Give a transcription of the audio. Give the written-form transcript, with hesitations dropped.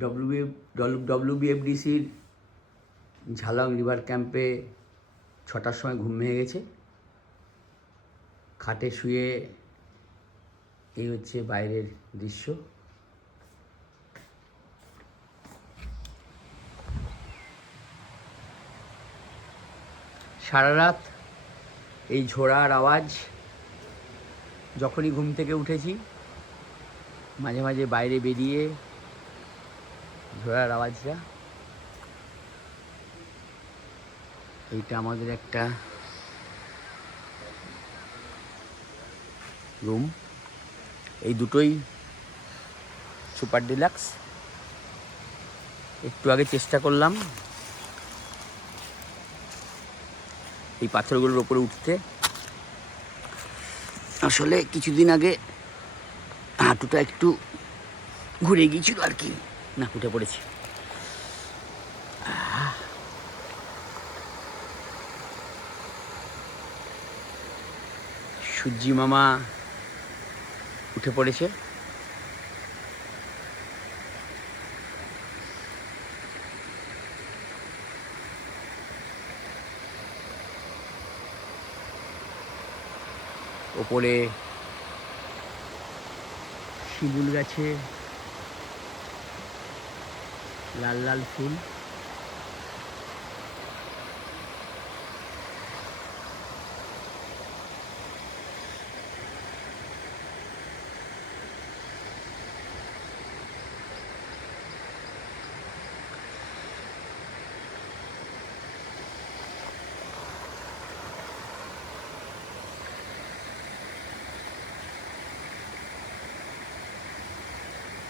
ডব্লিউবিএফডিসির Jhalong river ক্যাম্পে 6টার সময় ঘুম ভেঙে গেছে। খাটে শুয়ে এই হচ্ছে বাইরের দৃশ্য। সারা রাত এই ঝোড়ার আওয়াজ, যখনই ঘুম থেকে উঠেছি মাঝে মাঝে বাইরে বেরিয়ে ঝোড়ার আওয়াজটা। এইটা আমাদের একটা রুম, এই দুটোই সুপার ডিলাক্স। একটু আগে চেষ্টা করলাম এই পাথরগুলোর ওপরে উঠতে। আসলে কিছুদিন আগে হাঁটুটা একটু ঘুরে গিয়েছিল আর কি, না উঠে পড়েছি। সূর্যি মামা উঠে পড়েছে। ওপরে শিমুল গাছে লাল লাল ফুল।